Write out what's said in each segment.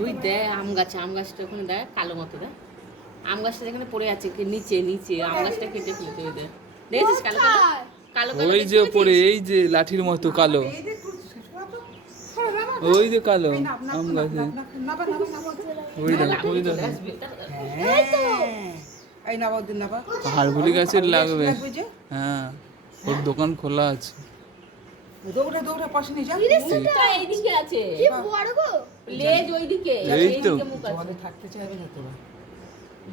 ওই দেয় আম গাছটা ওখানে দেয় কালো মতো দেয়। আম গাছটা যেখানে পড়ে আছে নিচে নিচে আম গাছটা কেটে ফেলতে ওই দেয়। দেখেছিস কালো কালো কালো কালো ওই যে দেখতে ওপরে পেয়েছিস? এই যে লাঠির মতো কালো, এই যে একটু শোয়া তো। সরে নামা, ওই যে কালো এই নাম, নাম, আম নাম, গাছে। নাম, নাম, নাবা, নাবা, নাবা। ওই না, দেখো ওই লাফিয়ে চলে দেখো আসবে। হ্যাঁ। এই নাবা, ওদের নাবা। হাড়গুলি গাছের লাগবে। লাগবে যে। হ্যাঁ, ওর দোকান খোলা আছে। দৌড়ে দৌড়ে পাশে নিয়ে যা। মুখটা এইদিকে আছে, কি বড় গো। লেজ ওইদিকে, এই তো। এইদিকে মুখ আছে। জলে থাকতে চাইবে না তোরা।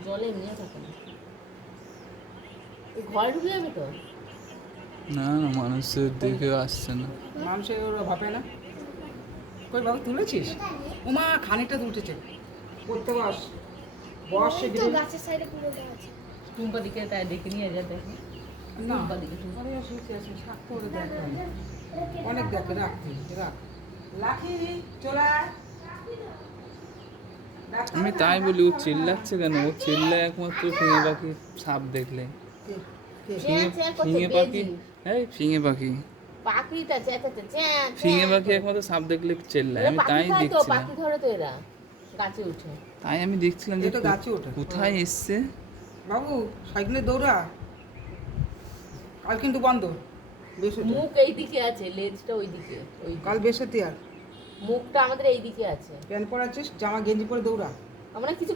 জলে নিয়ে থাকে না। এই ঘরে ঢুকে যাবে তো। না না, মানুষের দেখে আসছে না। মানুষের ওরা ভাবে না। কই বাবু তুলেছিস? ওমা খানিকটা তুলতেছে। করতে বস। বস এই তো সেদিকে। গাছের সাইডে পুরো গাছ। টুম্পা দিকে তাই ডেকে নিয়ে যা দেখি। না। টুম্পা দিকে টুম্পা। আরে শুনতে আছে শাক করে দেখ। অনেক দেখ রাখ তুই, রাখ। লাখি চলে আয়। ডাক্তার আমি তাই বলি, ও চিল্লাচ্ছে কেন? ও চিল্লায় একমাত্র ফিঙে পাখি সাপ দেখলে। কে? কে? ফিঙে চ্যাঁ করছে, ফিঙে পাখি, বেজি। এই ফিঙে পাখি, পাখিটা চেঁচাচ্ছে চ্যাঁ ফিঙে চ্যাঁ পাখি করে। একমাত্র সাপ দেখলে চিল্লায়। এরা আমি পাখি তাই খায় তো, দেখছিলাম, পাখি ধরে তো এরা গাছে উঠে। তাই আমি দেখছিলাম যে এটা গাছে ওঠে। কোথায় এসছে। বাবু সাইকেলে দৌড়া। কাল কিন্তু বন্ধ। বেশি মুখ এইদিকে আছে, লেজটা ওইদিকে। ওই কাল বেশি আর মুখটা আমাদের এইদিকে আছে। প্যান্ট পরাচ্ছিস জামা গেঞ্জি পরে দৌড়া। আমরা কিছু